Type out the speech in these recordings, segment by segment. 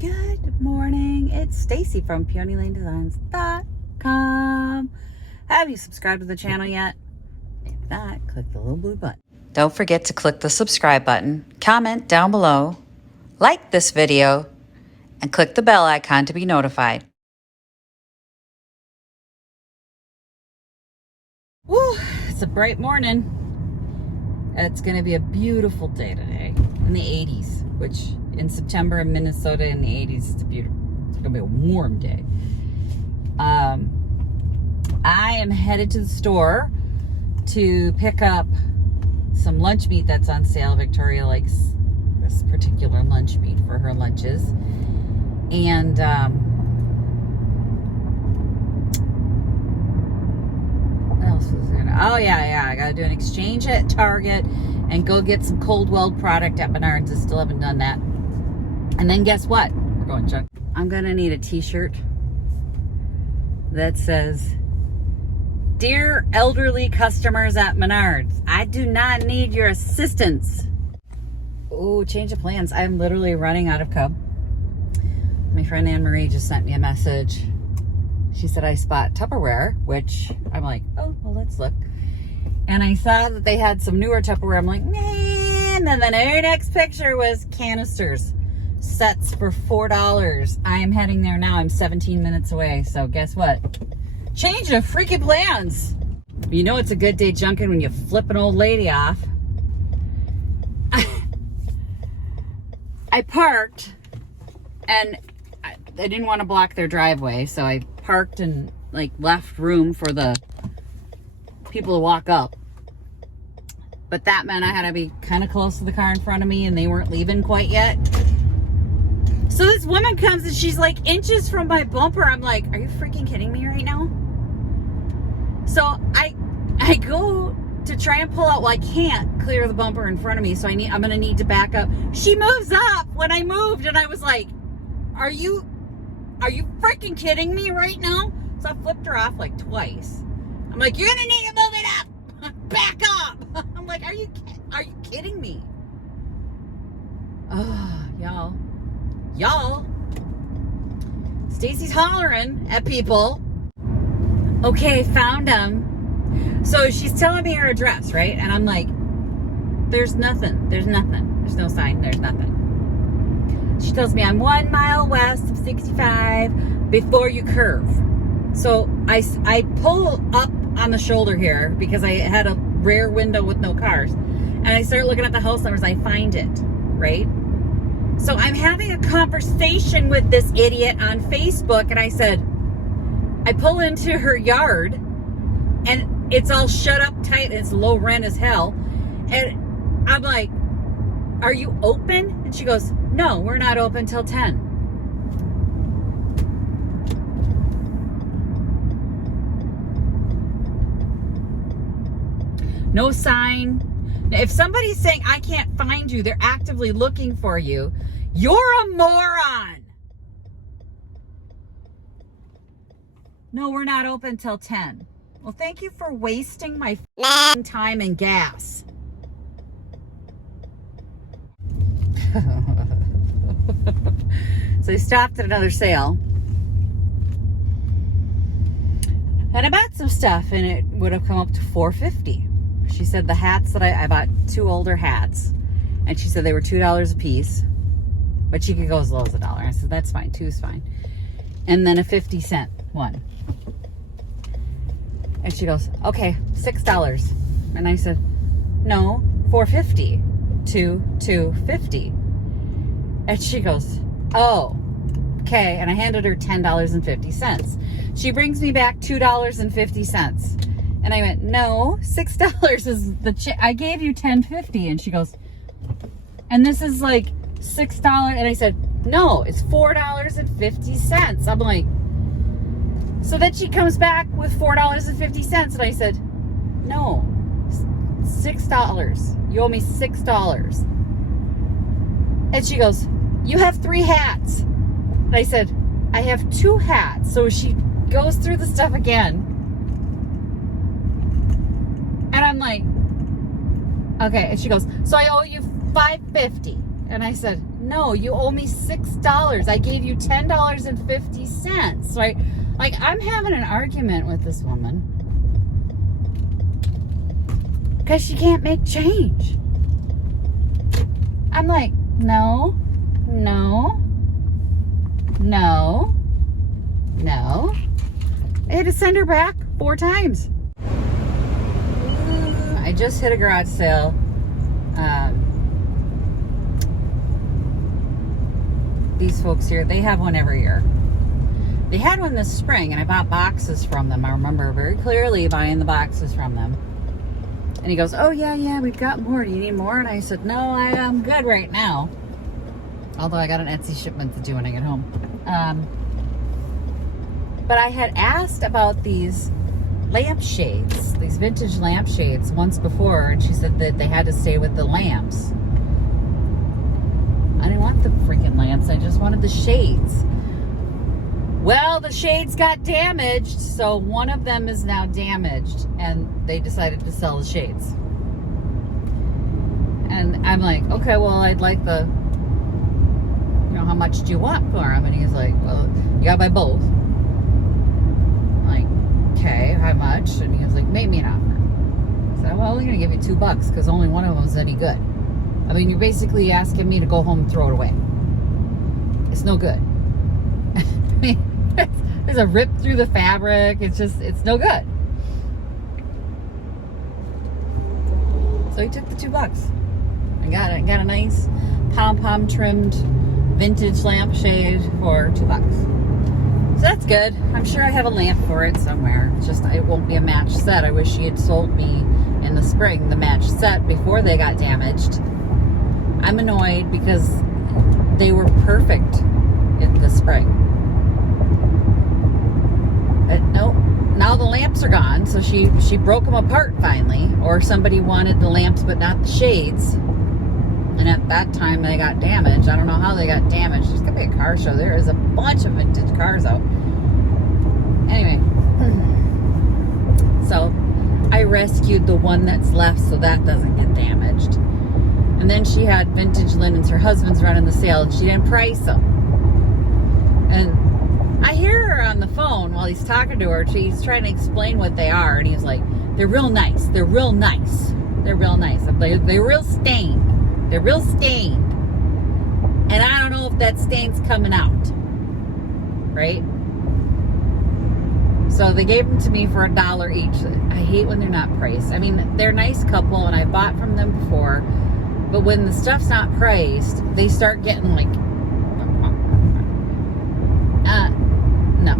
Good morning. It's Stacy from PeonyLaneDesigns.com. Have you subscribed to the channel yet? If not, click the little blue button. Don't forget to click the subscribe button, comment down below, like this video, and click the bell icon to be notified. Woo! It's a bright morning. It's going to be a beautiful day today in the 80s, which in September in Minnesota in the 80s, it's going to be a warm day. I am headed to the store to pick up some lunch meat that's on sale. Victoria likes this particular lunch meat for her lunches. And what else was there? Oh yeah, I gotta do an exchange at Target and go get some cold weld product at Menards. I still haven't done that. And then guess what? We're going Junkin. I'm gonna need a t-shirt that says, "Dear elderly customers at Menards, I do not need your assistance." Oh, change of plans. I'm literally running out of Cub. My friend Anne Marie just sent me a message. She said I spot Tupperware, which I'm like, oh, well, let's look. And I saw that they had some newer Tupperware. I'm like, man. And then the very next picture was canisters. Sets for $4. I am heading there now. I'm 17 minutes away. So guess what? Change of freaking plans. You know it's a good day, Junkin, when you flip an old lady off. I parked and I didn't want to block their driveway, so I parked and like left room for the people to walk up. But that meant I had to be kind of close to the car in front of me, and they weren't leaving quite yet. So this woman comes and she's like inches from my bumper. I'm like, are you freaking kidding me right now? So I go to try and pull out. Well, I can't clear the bumper in front of me, so I'm gonna need to back up. She moves up when I moved, and I was like, are you freaking kidding me right now? So I flipped her off like twice. I'm like, you're gonna need to move it up. Back up. I'm like, are you kidding me? Oh, y'all. Stacy's hollering at people. Okay, found them. So she's telling me her address, right? And I'm like, there's nothing. There's no sign. There's nothing. She tells me I'm 1 mile west of 65 before you curve. So I pull up on the shoulder here because I had a rear window with no cars. And I start looking at the house numbers. I find it, right? So I'm having a conversation with this idiot on Facebook, and I said, I pull into her yard and it's all shut up tight and it's low rent as hell. And I'm like, are you open? And she goes, no, we're not open till 10. No sign. If somebody's saying I can't find you, they're actively looking for you, you're a moron. No, we're not open till 10. Well, thank you for wasting my time and gas. So I stopped at another sale. And I bought some stuff, and it would have come up to $4.50. She said the hats that I bought 2 older hats, and she said they were $2 a piece, but she could go as low as $1. I said, that's fine, 2 is fine. And then a 50-cent one. And she goes, okay, $6. And I said, no, $4.50 to $2.50. And she goes, oh, okay. And I handed her $10.50. She brings me back $2.50. And I went, no, $6 is the I gave you $10.50. And she goes, and this is like $6. And I said, no, it's $4.50. I'm like, so then she comes back with $4.50. And I said, no, $6. You owe me $6. And she goes, you have 3 hats. And I said, I have 2 hats. So she goes through the stuff again. And I'm like, okay. And she goes, so I owe you $5.50. And I said, no, you owe me $6. I gave you $10.50, right? Like, I'm having an argument with this woman because she can't make change. I'm like, no. I had to send her back 4 times. I just hit a garage sale. These folks here, they have one every year. They had one this spring, and I bought boxes from them. I remember very clearly buying the boxes from them. And he goes, oh, yeah, we've got more. Do you need more? And I said, no, I'm good right now. Although I got an Etsy shipment to do when I get home. But I had asked about these lampshades, these vintage lampshades once before, and she said that they had to stay with the lamps. I didn't want the freaking lamps. I just wanted the shades. Well, the shades got damaged, so one of them is now damaged, and they decided to sell the shades. And I'm like, okay, well, I'd like the, how much do you want for them? And he's like, well, you gotta buy both. I'm like, okay, how much? And he was like, make me an offer. I said, well, I'm only gonna give you $2 because only one of them is any good. I mean, you're basically asking me to go home and throw it away. It's no good. I mean, there's a rip through the fabric. It's no good. So he took the $2. I got a nice pom-pom trimmed vintage lampshade for $2. So that's good. I'm sure I have a lamp for it somewhere. It's just, it won't be a match set. I wish she had sold me in the spring the match set before they got damaged. I'm annoyed because they were perfect in the spring. But nope, now the lamps are gone, so she broke them apart finally, or somebody wanted the lamps but not the shades. And at that time they got damaged. I don't know how they got damaged. There's gonna be a car show. There is a bunch of vintage cars out. Anyway, so I rescued the one that's left so that doesn't get damaged. And then she had vintage linens. Her husband's running the sale, and she didn't price them. And I hear her on the phone while he's talking to her. She's trying to explain what they are, and he's like, they're real nice. They're real nice. They're real nice. They're real stained. They're real stained. And I don't know if that stain's coming out. Right? So they gave them to me for $1 each. I hate when they're not priced. I mean, they're a nice couple, and I bought from them before. But when the stuff's not priced, they start getting like, no.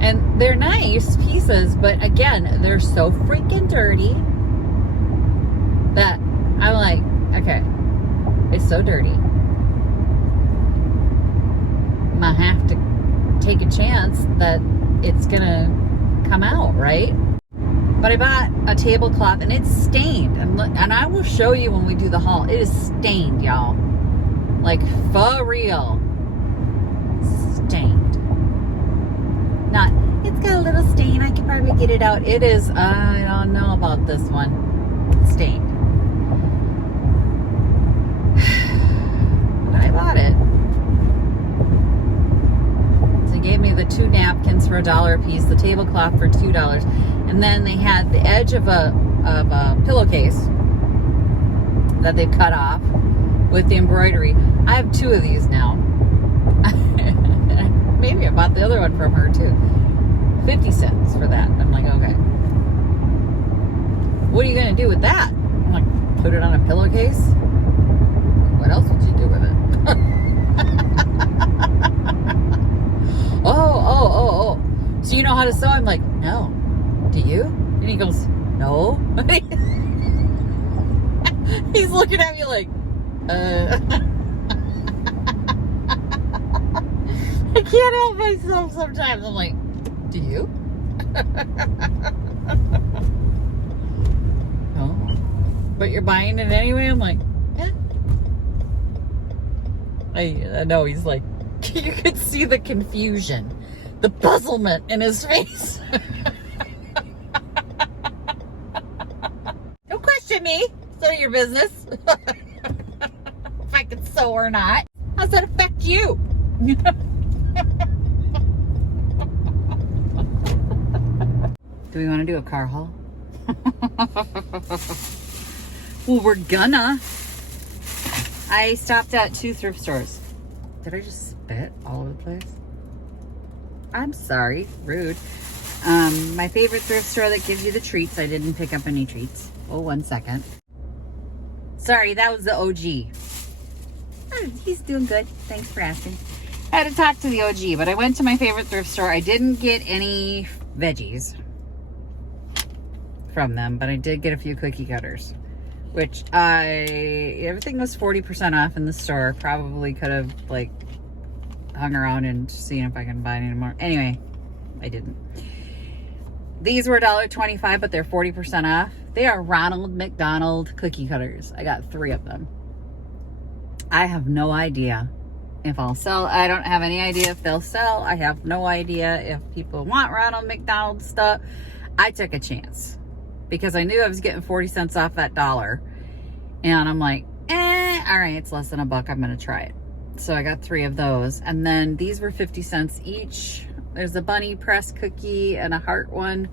And they're nice pieces, but again, they're so freaking dirty that I'm like, okay, it's so dirty. I might have to take a chance that it's gonna come out, right? But I bought a tablecloth and it's stained. And I will show you when we do the haul. It is stained, y'all. Like, for real. Stained. Not, it's got a little stain. I can probably get it out. It is, I don't know about this one. Stained. But I bought it. So he gave me the 2 napkins for $1 a piece, the tablecloth for $2. And then they had the edge of a pillowcase that they cut off with the embroidery. I have 2 of these now. Maybe I bought the other one from her too. 50 cents for that. I'm like, okay. What are you going to do with that? I'm like, put it on a pillowcase? What else would you do with it? Oh. So you know how to sew? I'm like, no. Do you? And he goes, no. He's looking at me like, I can't help myself sometimes. I'm like, do you? No. But you're buying it anyway? I'm like, yeah. I know. He's like, you could see the confusion, the puzzlement in his face. Don't question me. It's none of your business. If I can sew so we're not. How's that affect you? Do we want to do a car haul? Well, we're gonna. I stopped at 2 thrift stores. Did I just spit all over the place? I'm sorry, rude. My favorite thrift store that gives you the treats. I didn't pick up any treats. Oh, 1 second. Sorry, that was the OG. Oh, he's doing good. Thanks for asking. I had to talk to the OG, but I went to my favorite thrift store. I didn't get any veggies from them, but I did get a few cookie cutters, which everything was 40% off in the store. Probably could have like hung around and seen if I can buy any more. Anyway, I didn't. These were $1.25, but they're 40% off. They are Ronald McDonald cookie cutters. I got 3 of them. I have no idea if I'll sell. I don't have any idea if they'll sell. I have no idea if people want Ronald McDonald stuff. I took a chance because I knew I was getting 40 cents off that dollar. And I'm like, all right, it's less than $1. I'm going to try it. So I got 3 of those. And then these were 50 cents each. There's a bunny press cookie and a heart one.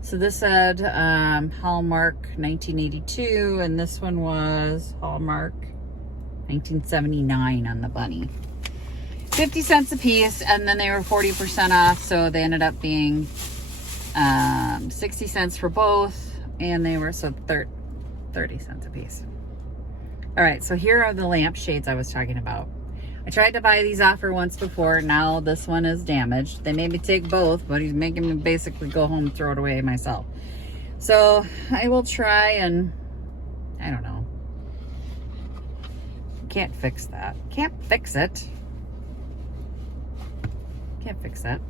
So this said Hallmark 1982, and this one was Hallmark 1979 on the bunny. 50 cents a piece, and then they were 40% off, so they ended up being 60 cents for both, and they were 30 cents a piece. All right, so here are the lampshades I was talking about. I tried to buy these off her once before. Now this one is damaged. They made me take both, but he's making me basically go home and throw it away myself. So I will try and, I don't know. Can't fix that. Can't fix it. Can't fix that.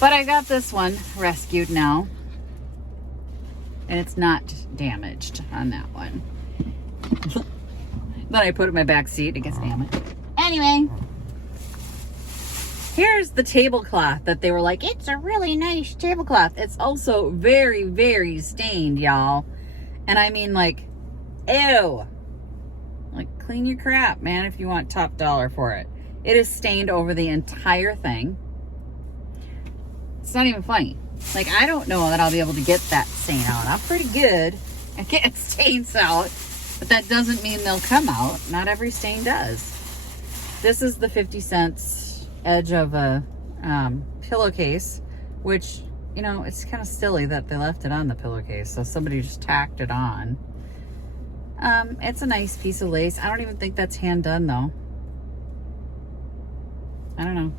But I got this one rescued now. And it's not damaged on that one. Then I put it in my back seat. It gets damaged. Anyway, here's the tablecloth that they were like, it's a really nice tablecloth. It's also very, very stained, y'all. And I mean, like, ew. Like, clean your crap, man, if you want top dollar for it. It is stained over the entire thing. It's not even funny. Like, I don't know that I'll be able to get that stain out. I'm pretty good at getting stains out, but that doesn't mean they'll come out. Not every stain does. This is the 50 cents edge of a pillowcase, which, you know, it's kind of silly that they left it on the pillowcase. So somebody just tacked it on. It's a nice piece of lace. I don't even think that's hand done though. I don't know.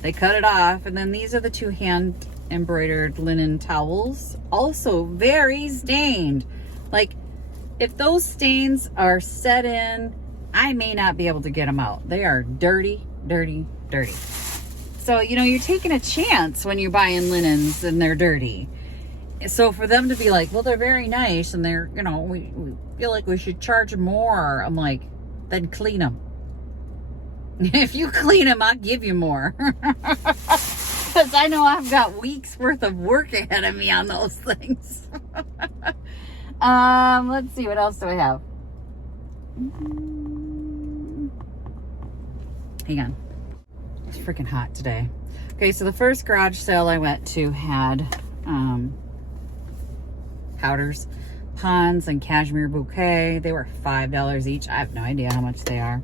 They cut it off. And then these are the 2 hand embroidered linen towels. Also very stained. Like, if those stains are set in, I may not be able to get them out. They are dirty, dirty, dirty. So, you know, you're taking a chance when you're buying linens and they're dirty. So for them to be like, well, they're very nice and they're, you know, we feel like we should charge more. I'm like, then clean them. If you clean them, I'll give you more. Because I know I've got weeks worth of work ahead of me on those things. Let's see, what else do I have? Hang on. It's freaking hot today. Okay, so the first garage sale I went to had powders, ponds, and cashmere bouquet. They were $5 each. I have no idea how much they are.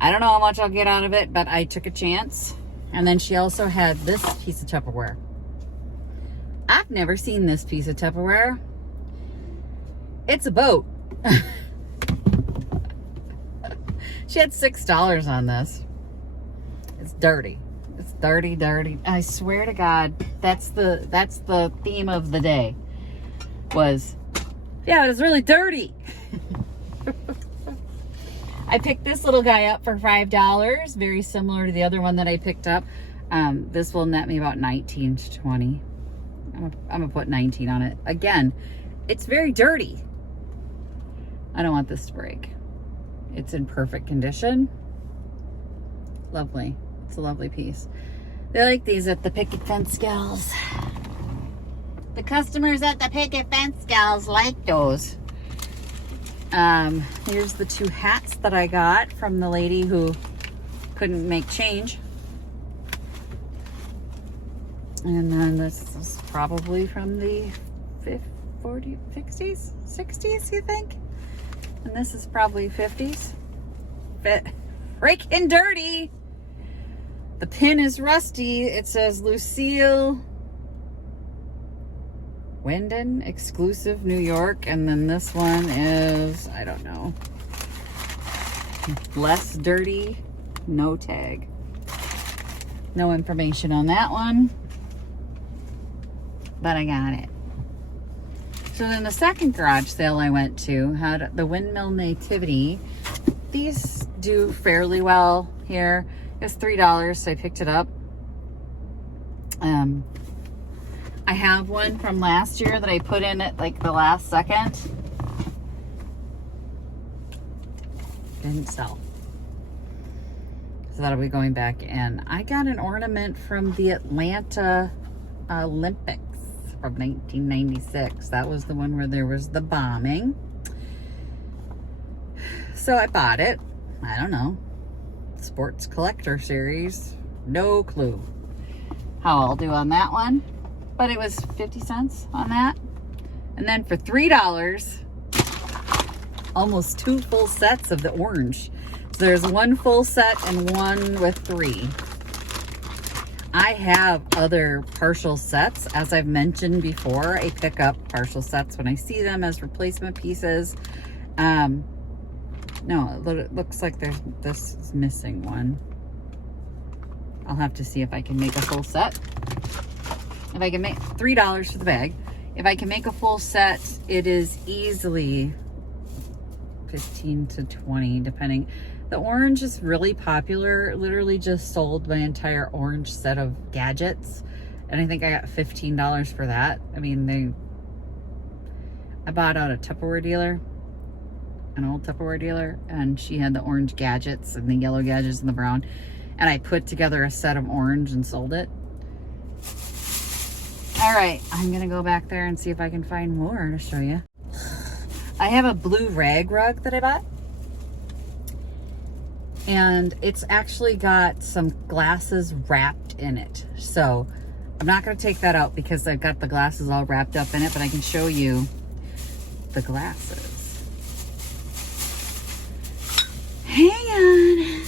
I don't know how much I'll get out of it, but I took a chance. And then she also had this piece of Tupperware. I've never seen this piece of Tupperware. It's a boat. She had $6 on this. It's dirty. It's dirty, dirty. I swear to God, that's the theme of the day. Was, yeah, it was really dirty. I picked this little guy up for $5, very similar to the other one that I picked up. This will net me about 19 to 20. I'm gonna put 19 on it. Again, it's very dirty. I don't want this to break. It's in perfect condition. Lovely. It's a lovely piece. They like these at the Picket Fence Gals. The customers at the Picket Fence Gals like those. Here's the 2 hats that I got from the lady who couldn't make change. And then this is probably from the 60s, 60s, you think? And this is probably 50s. Freaking dirty. The pin is rusty. It says Lucille Wendon, exclusive New York. And then this one is, I don't know, less dirty, no tag. No information on that one, but I got it. So then the second garage sale I went to had the Windmill Nativity. These do fairly well here. It's $3, so I picked it up. I have one from last year that I put in at like the last second. Didn't sell. So that'll be going back in. I got an ornament from the Atlanta Olympics from 1996. That was the one where there was the bombing. So I bought it. I don't know. Sports collector series. No clue how I'll do on that one. But it was 50 cents on that. And then for $3, almost 2 full sets of the orange. So there's 1 full set and 1 with 3. I have other partial sets. As I've mentioned before, I pick up partial sets when I see them as replacement pieces. No, it looks like this is missing one. I'll have to see if I can make a full set. If I can make $3 for the bag. If I can make a full set, it is easily 15 to 20, depending. The orange is really popular. Literally just sold my entire orange set of gadgets. And I think I got $15 for that. I mean, I bought out a Tupperware dealer, an old Tupperware dealer, and she had the orange gadgets and the yellow gadgets and the brown. And I put together a set of orange and sold it. All right, I'm gonna go back there and see if I can find more to show you. I have a blue rag rug that I bought. And it's actually got some glasses wrapped in it. So I'm not gonna take that out because I've got the glasses all wrapped up in it, but I can show you the glasses. Hang on.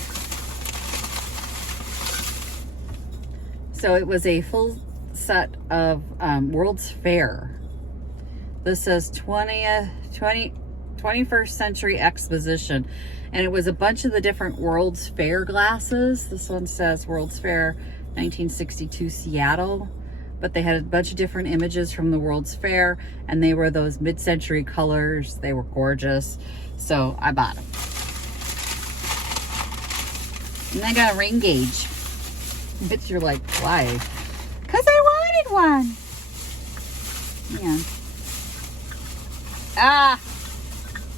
So it was a full set of World's Fair. This says 21st Century Exposition, and it was a bunch of the different World's Fair glasses. This one says World's Fair 1962 Seattle, but they had a bunch of different images from the World's Fair, and they were those mid-century colors. They were gorgeous, so I bought them. And I got a ring gauge. But you're like, why? Because I wanted one. Yeah.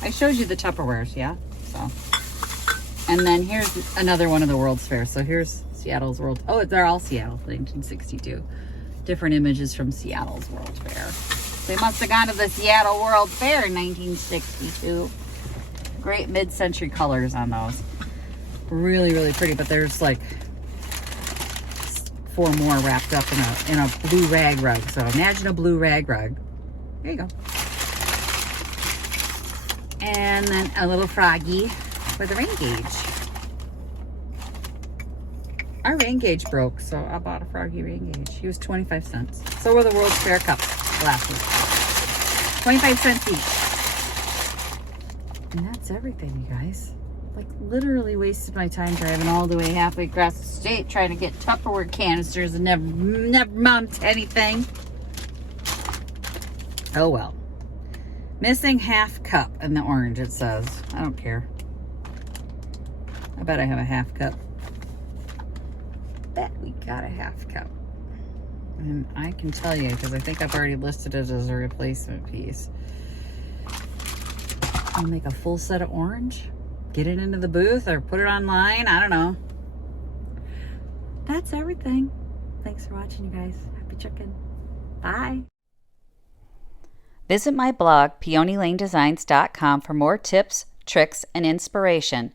I showed you the Tupperwares, yeah? So. And then here's another one of the World's Fair. So here's Seattle's World. Oh, they're all Seattle, 1962. Different images from Seattle's World's Fair. They must have gone to the Seattle World Fair in 1962. Great mid-century colors on those. Really, really pretty, but there's like 4 more wrapped up in a blue rag rug. So imagine a blue rag rug. There you go. And then a little froggy for the rain gauge. Our rain gauge broke, so I bought a froggy rain gauge. He was 25 cents. So were the World's Fair cups glasses. 25 cents each. And that's everything, you guys. Like, literally wasted my time driving all the way halfway across the state trying to get Tupperware canisters and never amounted to anything. Oh well. Missing half cup in the orange, it says. I don't care. I bet I have a half cup. Bet we got a half cup. And I can tell you, because I think I've already listed it as a replacement piece. I'll make a full set of orange. Get it into the booth or put it online. I don't know. That's everything. Thanks for watching, you guys. Happy chicken. Bye. Visit my blog, peonylanedesigns.com, for more tips, tricks, and inspiration.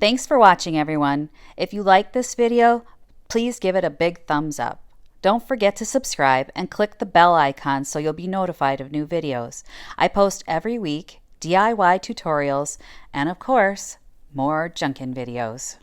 Thanks for watching, everyone. If you like this video, please give it a big thumbs up. Don't forget to subscribe and click the bell icon so you'll be notified of new videos. I post every week DIY tutorials and, of course, more Junkin videos.